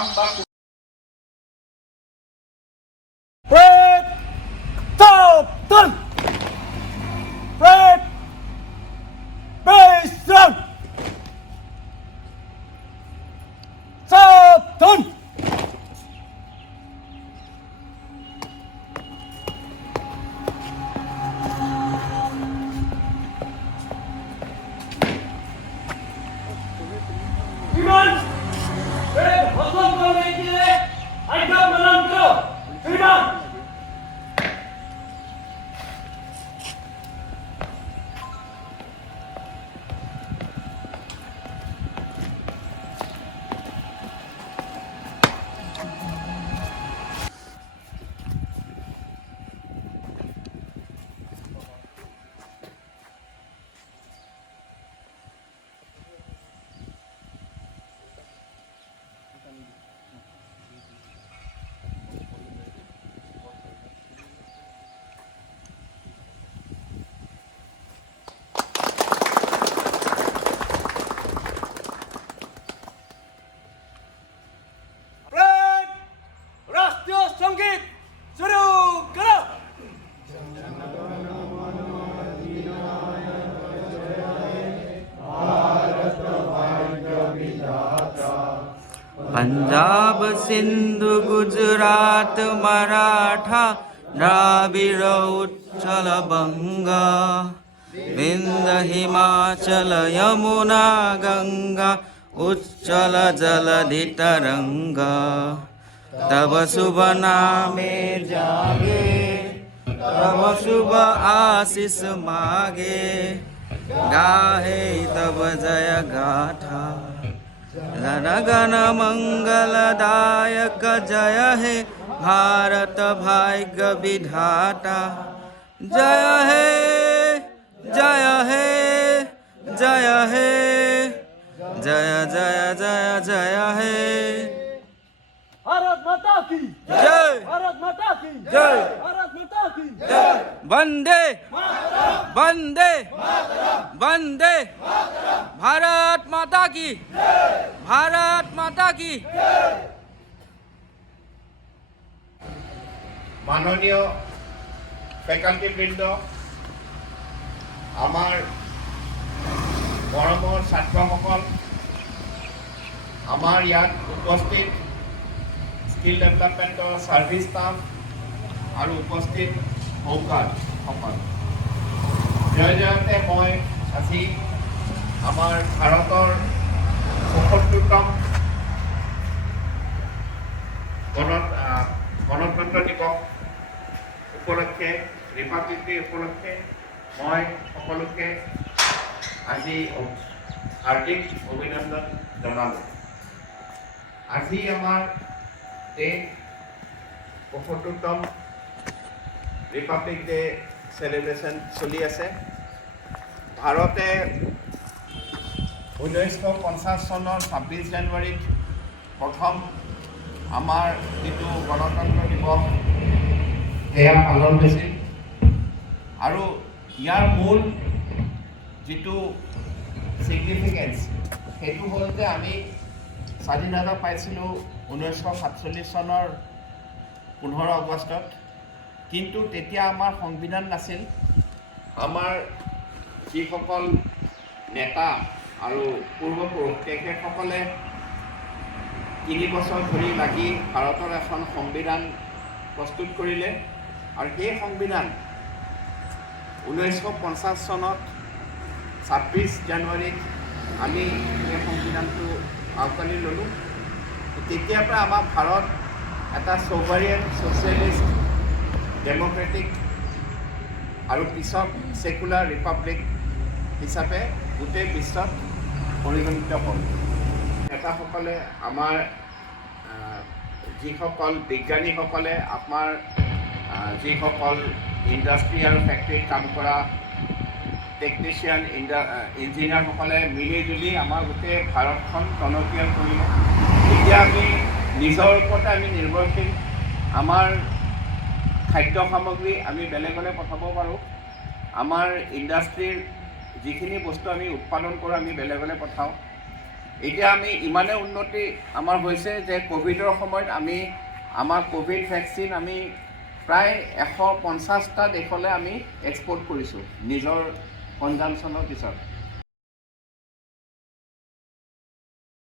কাম বা पंजाब सिंधु गुजरात मराठा द्राविड़ उत्कल बंगा विंध्य हिमाचल यमुना गंगा उच्चल जलधि तरंगा तब शुभ नामे जागे तब शुभ आशीष मागे गाहे तब जय गाथा गण गण मंगलदायक जय हे भारत भाग्य विधाता जय हे जय हे जय हे जय जय जय जय हे भारत माता की जय भारत माता की जय भारत माता की जय वंदे वंदे वंदे भारत माता की भारत माता की মাননীয় ফেকাল্টিবৃন্দ, আমাৰ মৰমৰ ছাত্ৰসকল, আমাৰ ইয়াত উপস্থিত স্কিল ডেভেলপমেণ্টৰ ছাৰ্ভিচ ষ্টাফ আৰু উপস্থিত হৌকাৰসকল, জয়তে মই আজি আমাৰ ভাৰতৰ ৭৫তম গণতন্ত্ৰ দিৱস উপলক্ষে, ৰিপাব্লিক ডে উপলক্ষে মই সকলোকে আজি হাৰ্দিক অভিনন্দন জনালোঁ। আজি আমাৰ এই ৭৫তম ৰিপাব্লিক ডে চেলিব্ৰেশ্যন চলি আছে। ভাৰতে 1950 চনৰ 26 জানুৱাৰীত প্ৰথম আমাৰ যিটো গণতন্ত্ৰ দিৱস সেয়া পালন হৈছিল, আৰু ইয়াৰ মূল যিটো ছিগনিফিকেঞ্চ সেইটো হ'ল যে আমি স্বাধীনতা পাইছিলোঁ 1947 চনৰ 15 আগষ্টত, কিন্তু তেতিয়া আমাৰ সংবিধান নাছিল। আমাৰ যিসকল নেতা আৰু পূৰ্বপুৰুষ তেখেতসকলে 3 বছৰ ধৰি লাগি ভাৰতৰ এখন সংবিধান প্ৰস্তুত কৰিলে, আৰু সেই সংবিধান 1950 চনত 26 জানুৱাৰীত আমি সেই সংবিধানটো আঁকোৱালি ল'লোঁ। তেতিয়াৰ পৰা আমাৰ ভাৰত এটা ছ'ভাৰিয়েন ছ'চিয়েলিষ্ট ডেম'ক্ৰেটিক আৰু পিছত ছেকুলাৰ ৰিপাব্লিক হিচাপে গোটেই বিশ্বত পৰিগণিত হ'ল। নেতাসকলে আমাৰ যিসকল বিজ্ঞানীসকলে আমাৰ যিসকল ইণ্ডাষ্ট্ৰি আৰু ফেক্টৰীত কাম কৰা টেকনিচিয়ান ইঞ্জিনিয়াৰসকলে মিলিজুলি আমাৰ গোটেই ভাৰতখন টনকিয়াল কৰিলে। এতিয়া আমি নিজৰ ওপৰতে আমি নিৰ্ভৰশীল। আমাৰ খাদ্য সামগ্ৰী আমি বেলেগলৈ পঠাব পাৰোঁ। আমাৰ ইণ্ডাষ্ট্ৰীৰ যিখিনি বস্তু আমি উৎপাদন কৰোঁ আমি বেলেগলৈ পঠাওঁ। এতিয়া আমি ইমানে উন্নতি আমাৰ হৈছে যে ক'ভিডৰ সময়ত আমি আমাৰ ক'ভিড ভেকচিন আমি প্ৰায় 150টা দেশলৈ আমি এক্সপৰ্ট কৰিছোঁ নিজৰ কনজামশ্যনৰ পিছত।